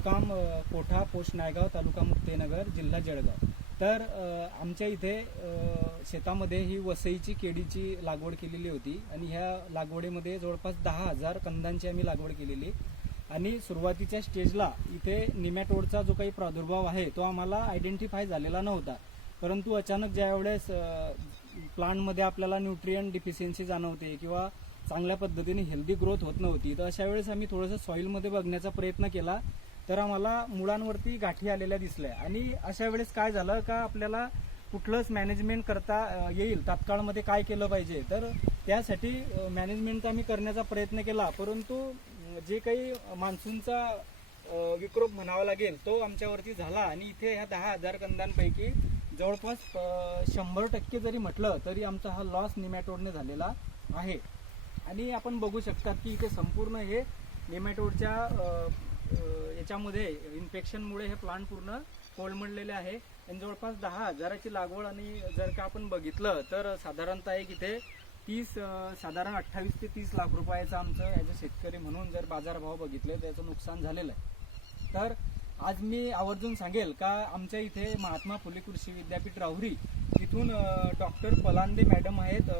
मुक्काम कोठा, पोस्ट नायगाव, तालुका मुक्तेनगर, जिल्हा जळगाव। तर आमच्या इथे शेतामध्ये ही वसईची केळीची लागवड केलेली होती आणि ह्या लागवडीमध्ये जवळपास 10,000 कंदांची आम्ही लागवड केलेली आणि सुरुवातीच्या स्टेजला इथे निमॅटोडचा जो काही प्रादुर्भाव आहे तो आम्हाला आयडेंटिफाय झालेला नव्हता। परंतु अचानक ज्यावेळेस प्लांटमध्ये आपल्याला न्यूट्रिएंट डिफिशियन्सी जाणवते किंवा चांगल्या पद्धतीने हेल्दी ग्रोथ होत नव्हती, तर अशा वेळेस आम्ही थोडंसं सॉईलमध्ये बघण्याचा प्रयत्न केला, तर आम्हाला मुळांवरती गाठी आलेल्या दिसल्या। आणि अशा वेळेस काय झालं का आपल्याला कुठलंच मॅनेजमेंट करता येईल, तात्काळमध्ये काय केलं पाहिजे, तर त्यासाठी मॅनेजमेंट आम्ही करण्याचा प्रयत्न केला। परंतु जे काही मान्सूनचा विक्रोप म्हणावा लागेल तो आमच्यावरती झाला आणि इथे ह्या 10,000 कंदांपैकी जवळपास 100% जरी म्हटलं तरी आमचा हा लॉस निमॅटोडने झालेला आहे। आणि आपण बघू शकता की इथे संपूर्ण हे निमॅटोडच्या याच्यामध्ये इन्फेक्शनमुळे हे प्लांट पूर्ण कोलमडलेले आहे आणि जवळपास 10,000ची लागवड। आणि जर का आपण बघितलं तर साधारणतः एक इथे 28 ते 30 लाख रुपयाचं आमचं ॲज अ शेतकरी म्हणून जर बाजारभाव बघितले त्याचं नुकसान झालेलं आहे। तर आज मी आवर्जून सांगेल का आमच्या इथे महात्मा फुले कृषी विद्यापीठ राहुरी तिथून डॉक्टर पलांदे मॅडम आहेत,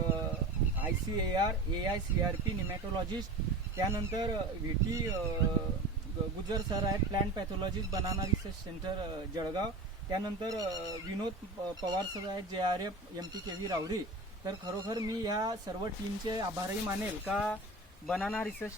ICAR AICRP निमॅटोलॉजिस्ट, त्यानंतर VT गुजर सर आहेत, plant pathologist, banana research centre Jalgaon, त्यानंतर विनोद पवार सर आहेत, JRF MPKV राहुरी। तर खरोखर मी ह्या सर्व टीमचे आभारही मानेल का बनाना रिसर्च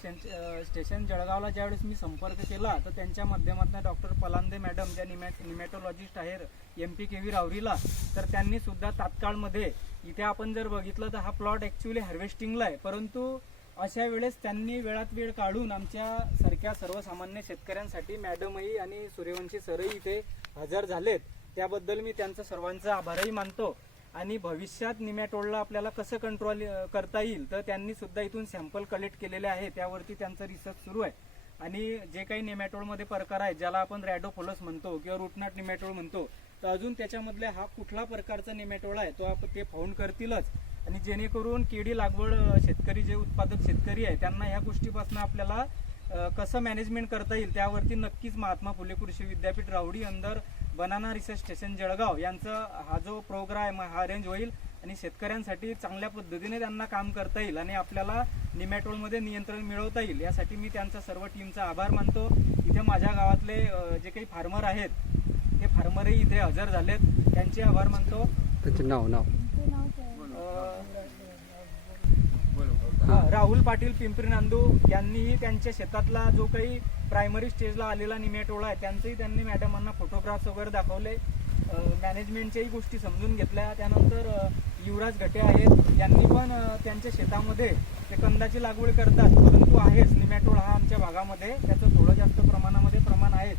स्टेशन जळगावला ज्यावेळेस मी संपर्क केला तर त्यांच्या माध्यमातून डॉक्टर पलांदे मॅडम ज्या निमॅटोलॉजिस्ट आहेत MPKV राहुरीला, तर त्यांनी सुद्धा तात्काळमध्ये इथे आपण जर बघितलं तर हा प्लॉट ॲक्च्युअली हार्वेस्टिंगला आहे, परंतु अशा वेळेस त्यांनी वेळात वेळ काढून आमच्या सारख्या सर्वसामान्य शेतकऱ्यांसाठी मॅडमही आणि सूर्यवंशी सरही इथे हजर झालेत, त्याबद्दल मी त्यांचा सर्वांचा आभारही मानतो। आणि भविष्यात निमॅटोडला आपल्याला कसं कंट्रोल करता येईल तर त्यांनी सुद्धा इथून सॅम्पल कलेक्ट केलेले आहे, त्यावरती त्यांचा रिसर्च सुरू आहे। आणि जे काही निमॅटोडमध्ये प्रकार आहेत ज्याला आपण रॅडोफोलस म्हणतो किंवा रूटनॉट निमॅटोड म्हणतो, तर अजून त्याच्यामधले हा कुठला प्रकारचा निमॅटोड आहे तो आपण ते फाउंड करतीलच। आणि जेणेकरून केळी लागवड शेतकरी जे उत्पादक शेतकरी आहे त्यांना ह्या गोष्टीपासून आपल्याला कसं मॅनेजमेंट करता येईल त्यावरती नक्कीच महात्मा फुले कृषी विद्यापीठ राहुरी अंदर बनाना रिसर्च स्टेशन जळगाव यांचा हा जो प्रोग्राम हा अरेंज होईल आणि शेतकऱ्यांसाठी चांगल्या पद्धतीने त्यांना काम करता येईल आणि आपल्याला निमॅटोडमध्ये नियंत्रण मिळवता येईल, यासाठी मी त्यांचा सर्व टीमचा आभार मानतो। इथे माझ्या गावातले जे काही फार्मर आहेत ते फार्मरही इथे हजर झालेत, त्यांचे आभार मानतो। त्याचे नाव राहुल पाटील पिंपरी नांदू यांनीही त्यांच्या शेतातला जो काही प्रायमरी स्टेजला आलेला निमॅटोड आहे त्यांचंही त्यांनी मॅडमांना फोटोग्राफ्स वगैरे दाखवले, मॅनेजमेंटच्याही गोष्टी समजून घेतल्या। त्यानंतर युवराज घटे आहेत, यांनी पण त्यांच्या शेतामध्ये ते कंदाची लागवड करतात, परंतु आहेच निमॅटोड हा आमच्या भागामध्ये त्याचं थोडं जास्त प्रमाणामध्ये प्रमाण आहे।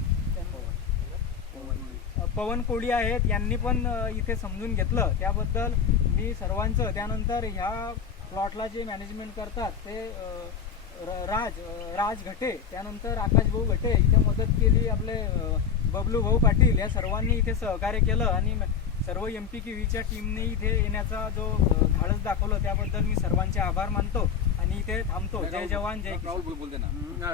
पवन कोळी आहेत, यांनी पण इथे समजून घेतलं, त्याबद्दल मी सर्वांचं। त्यानंतर ह्या प्लॉटला जे मॅनेजमेंट करतात ते राज घटे, त्यानंतर आकाश भाऊ घटे इथे मदत केली, आपले बबलू भाऊ पाटील, या सर्वांनी इथे सहकार्य केलं आणि सर्व MPKVच्या टीमने इथे येण्याचा जो धाडस दाखवलं त्याबद्दल मी सर्वांचे आभार मानतो आणि इथे थांबतो। जय जवान जय किसान।